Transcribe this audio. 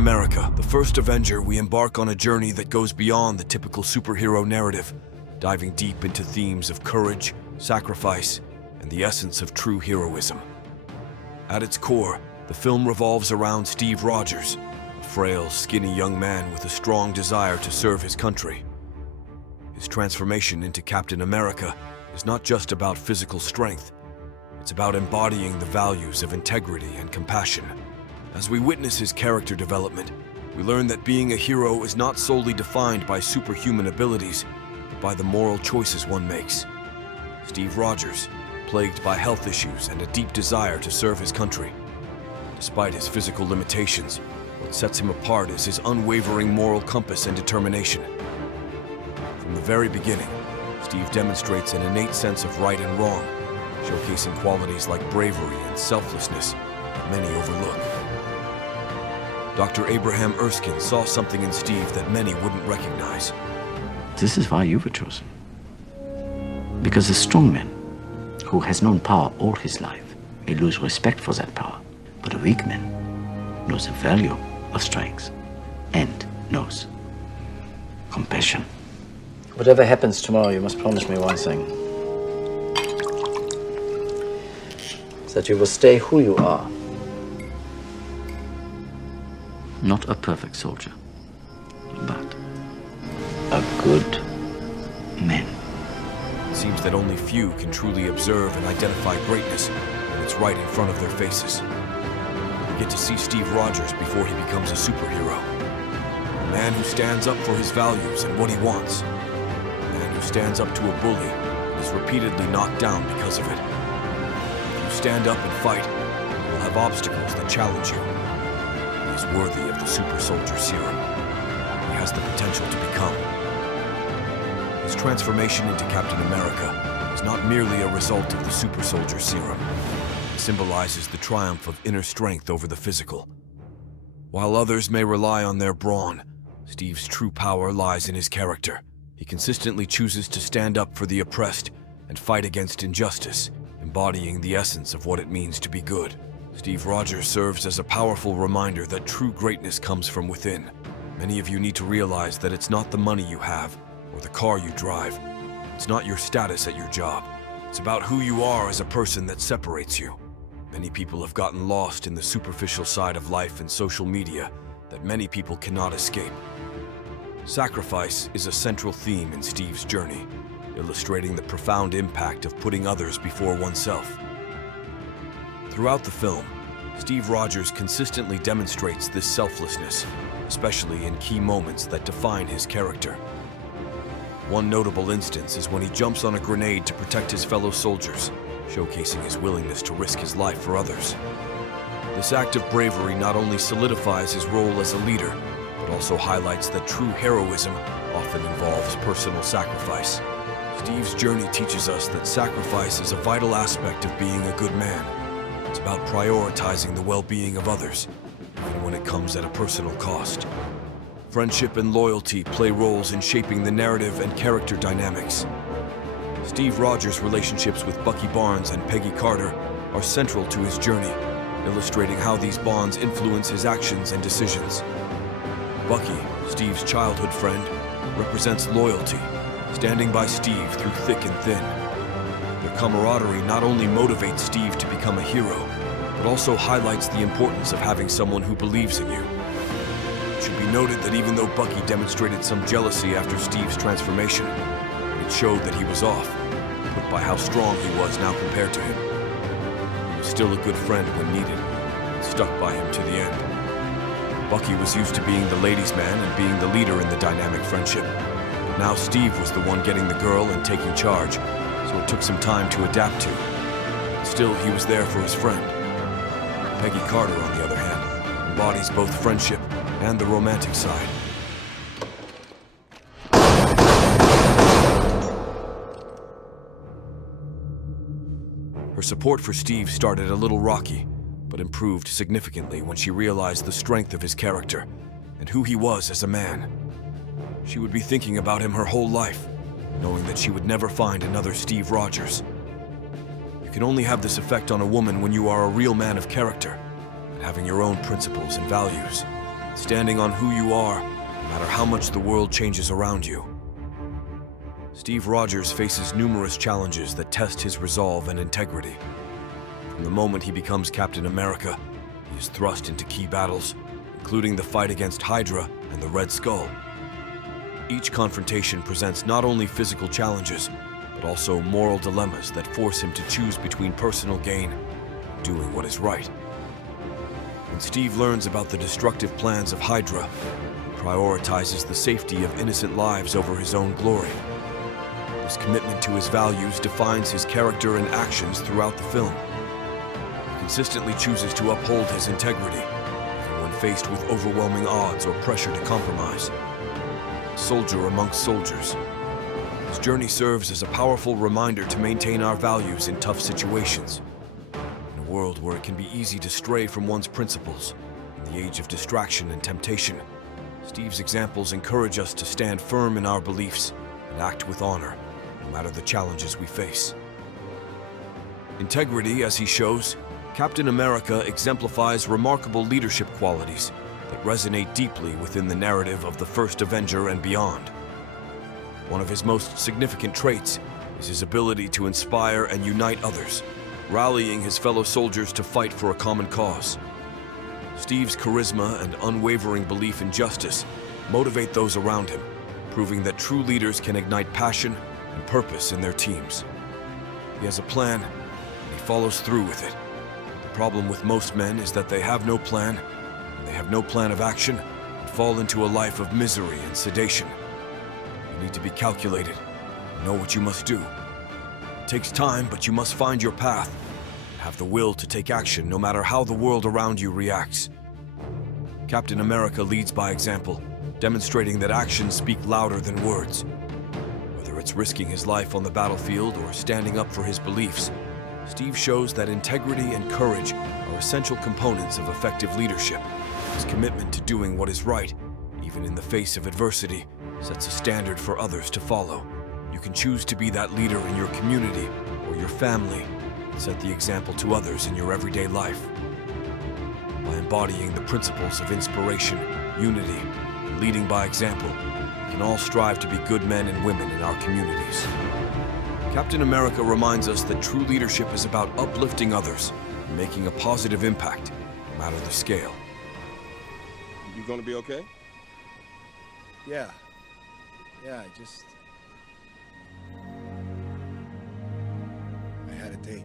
America, the first Avenger, we embark on a journey that goes beyond the typical superhero narrative, diving deep into themes of courage, sacrifice, and the essence of true heroism. At its core, the film revolves around Steve Rogers, a frail, skinny young man with a strong desire to serve his country. His transformation into Captain America is not just about physical strength, it's about embodying the values of integrity and compassion. As we witness his character development, we learn that being a hero is not solely defined by superhuman abilities, but by the moral choices one makes. Steve Rogers, plagued by health issues and a deep desire to serve his country. Despite his physical limitations, what sets him apart is his unwavering moral compass and determination. From the very beginning, Steve demonstrates an innate sense of right and wrong, showcasing qualities like bravery and selflessness that many overlook. Dr. Abraham Erskine saw something in Steve that many wouldn't recognize. This is why you were chosen. Because a strong man who has known power all his life may lose respect for that power, but a weak man knows the value of strength and knows compassion. Whatever happens tomorrow, you must promise me one thing. That you will stay who you are. Not a perfect soldier, but a good man. It seems that only few can truly observe and identify greatness when it's right in front of their faces. We get to see Steve Rogers before he becomes a superhero. A man who stands up for his values and what he wants. A man who stands up to a bully and is repeatedly knocked down because of it. If you stand up and fight, you will have obstacles that challenge you. He is worthy of the super soldier serum. He has the potential to become. His transformation into Captain America is not merely a result of the super soldier serum. It symbolizes the triumph of inner strength over the physical. While others may rely on their brawn, Steve's true power lies in his character. He consistently chooses to stand up for the oppressed and fight against injustice, embodying the essence of what it means to be good. Steve Rogers serves as a powerful reminder that true greatness comes from within. Many of you need to realize that it's not the money you have or the car you drive. It's not your status at your job. It's about who you are as a person that separates you. Many people have gotten lost in the superficial side of life and social media that many people cannot escape. Sacrifice is a central theme in Steve's journey, illustrating the profound impact of putting others before oneself. Throughout the film, Steve Rogers consistently demonstrates this selflessness, especially in key moments that define his character. One notable instance is when he jumps on a grenade to protect his fellow soldiers, showcasing his willingness to risk his life for others. This act of bravery not only solidifies his role as a leader, but also highlights that true heroism often involves personal sacrifice. Steve's journey teaches us that sacrifice is a vital aspect of being a good man. It's about prioritizing the well-being of others, even when it comes at a personal cost. Friendship and loyalty play roles in shaping the narrative and character dynamics. Steve Rogers' relationships with Bucky Barnes and Peggy Carter are central to his journey, illustrating how these bonds influence his actions and decisions. Bucky, Steve's childhood friend, represents loyalty, standing by Steve through thick and thin. Their camaraderie not only motivates Steve to become a hero, but also highlights the importance of having someone who believes in you. It should be noted that even though Bucky demonstrated some jealousy after Steve's transformation, it showed that he was off, put by how strong he was now compared to him. He was still a good friend when needed, and stuck by him to the end. Bucky was used to being the ladies' man and being the leader in the dynamic friendship. But now Steve was the one getting the girl and taking charge, so it took some time to adapt to. Still, he was there for his friend. Peggy Carter, on the other hand, embodies both friendship and the romantic side. Her support for Steve started a little rocky, but improved significantly when she realized the strength of his character and who he was as a man. She would be thinking about him her whole life, knowing that she would never find another Steve Rogers. You can only have this effect on a woman when you are a real man of character and having your own principles and values. standing on who you are, no matter how much the world changes around you. Steve Rogers faces numerous challenges that test his resolve and integrity. From the moment he becomes Captain America, he is thrust into key battles, including the fight against Hydra and the Red Skull. Each confrontation presents not only physical challenges, but also moral dilemmas that force him to choose between personal gain and doing what is right. When Steve learns about the destructive plans of Hydra, he prioritizes the safety of innocent lives over his own glory. His commitment to his values defines his character and actions throughout the film. He consistently chooses to uphold his integrity, even when faced with overwhelming odds or pressure to compromise. A soldier amongst soldiers, his journey serves as a powerful reminder to maintain our values in tough situations. In a world where it can be easy to stray from one's principles, in the age of distraction and temptation, Steve's examples encourage us to stand firm in our beliefs and act with honor, no matter the challenges we face. Integrity, as he shows, Captain America exemplifies remarkable leadership qualities that resonate deeply within the narrative of the first Avenger and beyond. One of his most significant traits is his ability to inspire and unite others, rallying his fellow soldiers to fight for a common cause. Steve's charisma and unwavering belief in justice motivate those around him, proving that true leaders can ignite passion and purpose in their teams. He has a plan, and he follows through with it. The problem with most men is that they have no plan, and they have no plan of action, and fall into a life of misery and sedation. You need to be calculated, and know what you must do. It takes time, but you must find your path, and have the will to take action no matter how the world around you reacts. Captain America leads by example, demonstrating that actions speak louder than words. Whether it's risking his life on the battlefield or standing up for his beliefs, Steve shows that integrity and courage are essential components of effective leadership. His commitment to doing what is right, even in the face of adversity, sets a standard for others to follow. You can choose to be that leader in your community or your family and set the example to others in your everyday life. By embodying the principles of inspiration, unity, and leading by example, we can all strive to be good men and women in our communities. Captain America reminds us that true leadership is about uplifting others and making a positive impact, no matter the scale. You gonna be okay? Yeah, I had a date.